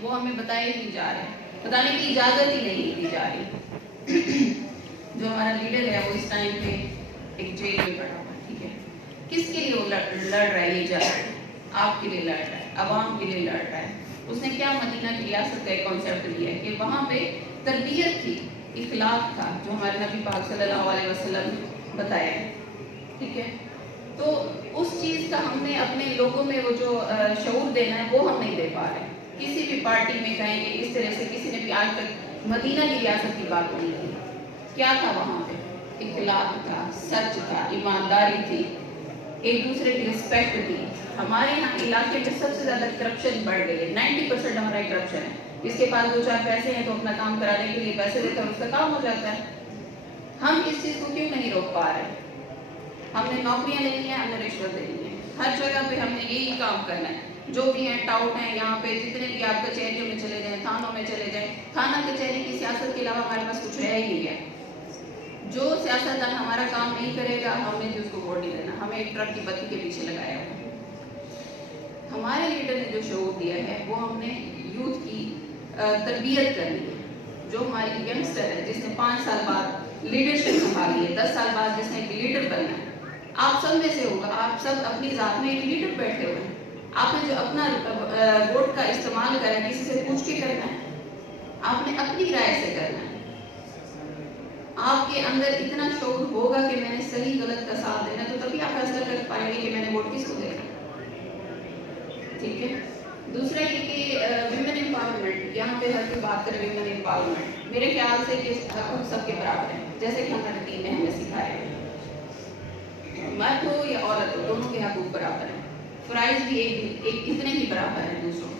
وہ ہمیں بتائے نہیں جا رہے، بتانے کی اجازت ہی نہیں دی جا رہی۔ جو ہمارا لیڈر ہے وہ اس ٹائم پہ ایک جیل میں پڑا ہوا، ٹھیک ہے، کس کے لیے وہ لڑ رہا ہے؟ یہ جنگ آپ کے لیے لڑ رہا ہے، عوام کے لیے لڑ رہا ہے۔ اس نے کیا مدینہ کی ریاست کا ایک کانسیپٹ دیا ہے کہ وہاں پہ تربیت تھی، اخلاق تھا، جو ہمارے نبی پاک صلی اللہ علیہ وسلم نے بتایا ہے، ٹھیک ہے۔ تو اس چیز کا ہم نے اپنے لوگوں میں وہ جو شعور دینا ہے وہ ہم نہیں دے پا رہے۔ کسی بھی پارٹی میں کہیں کہ اس طرح سے کسی نے بھی آج تک مدینہ کی ریاست کی بات نہیں کی۔ کیا تھا وہاں پہ؟ اخلاق تھا، سچ تھا، ایمانداری تھی، ایک دوسرے کی رسپیکٹ تھی۔ ہمارے یہاں علاقے میں سب سے زیادہ کرپشن بڑھ گئی ہے، 90% ہمارا کرپشن ہے۔ جس کے پاس 2-4 پیسے ہیں تو اپنا کام کرانے کے لیے پیسے دیتا ہے، اس کا کام ہو جاتا ہے۔ ہم اس چیز کو کیوں نہیں روک پا رہے؟ ہم نے نوکریاں لینی ہیں، ہم نے رشوت دینی ہے، ہر جگہ پہ ہم نے یہی کام کرنا ہے۔ جو بھی ہیں ٹاؤٹ ہیں یہاں پہ، جتنے بھی آپ کچہریوں میں چلے جائیں، تھانوں میں چلے جائیں، تھانہ کچہری کی سیاست کے علاوہ ہمارے پاس کچھ ہے ہی نہیں ہے۔ جو سیاستدان ہمارا کام نہیں کرے گا، ہم نے اس کو ووٹ نہیں دینا، ہمیں ایک ٹرک کی بتی کے پیچھے لگایا ہوا ہے۔ ہمارے لیڈر نے جو شعور دیا ہے وہ ہم نے یوتھ کی تربیت کرنی ہے۔ جو ہماری ینگسٹر ہے جس نے 5 سال بعد لیڈرشپ سنبھالی ہے، 10 سال بعد جس نے ایک لیڈر بننا ہے، آپ سب میں سے ہوگا، آپ سب اپنی ذات میں ایک لیڈر بیٹھے ہوئے ہیں۔ آپ نے جو اپنا ووٹ کا استعمال کرنا ہے، کسی سے پوچھ کے کرنا ہے، آپ نے اپنی رائے سے کرنا ہے۔ آپ کے اندر اتنا شعور ہوگا کہ میں نے صحیح غلط کا ساتھ دینا، تو تبھی آپ فیصلہ کر پائیں گے کہ میں نے ووٹ کس کو دینا، ٹھیک ہے۔ دوسرا یہ کہ ویمن امپاورمنٹ، یہاں پہ ہر کوئی بات کرے ویمن امپاورمنٹ، میرے خیال سے کہ حقوق سب کے برابر ہیں، جیسے کہ ہمارے دین نے ہمیں سکھایا ہے۔ مرد ہو یا عورت ہو، دونوں کے حقوق برابر ہیں، فرائض بھی ایک اتنے ہی برابر ہیں دوسروں۔